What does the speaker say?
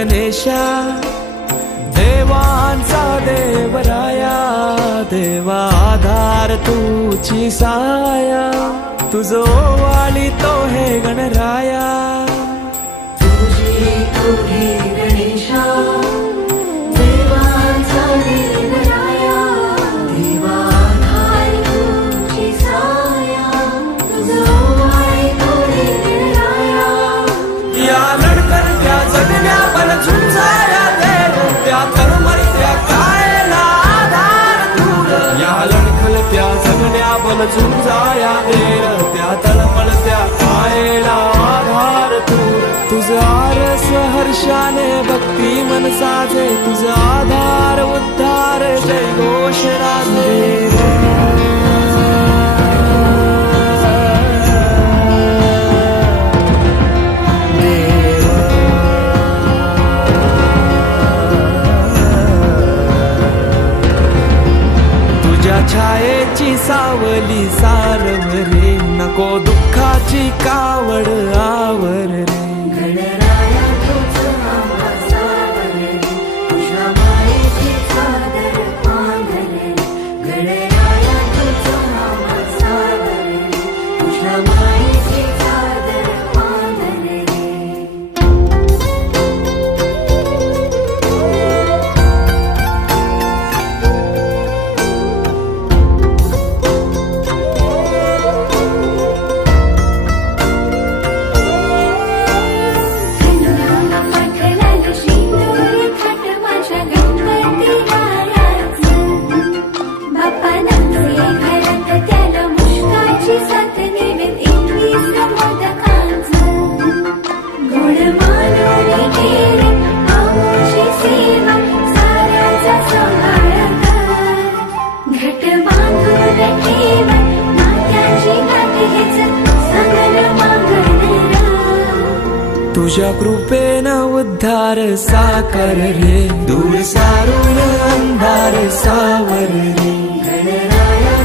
गणेशा, देवांचा देवराया, देवा आधार तुझी साया, तुझो वाली तो हे गणराया. तुझी तुही गणेशा, देवांचा देवराया, देवा आधार तुझी साया, तुझो वाली तो हे गणराया. या लढतरत्या जगण्या बल झुंजाया देव, त्या तळमळत्या कायला आधार दूर. या लढतरत्या जगण्या बल झुंजाया देव, त्या तळमळत्या कायला आधार दूर. तुझ आरस हर्षाने भक्ती मन साजे, तुझ आधार उद्धार जय घोष राजे. छायेची सावली सारवरे, नको दुःखाची कावड आवर रे. गणराया तुझं आम्हा सावर रे, तुझ्या मायेची चादर पांघर रे. गणराया तुझं आम्हा सावर रे, तुझ्या मायेची चादर पांघर रे. तुझ्या कृपेनं उद्धार साकार रे, दूर सारून अंधार सावर रे. गणराया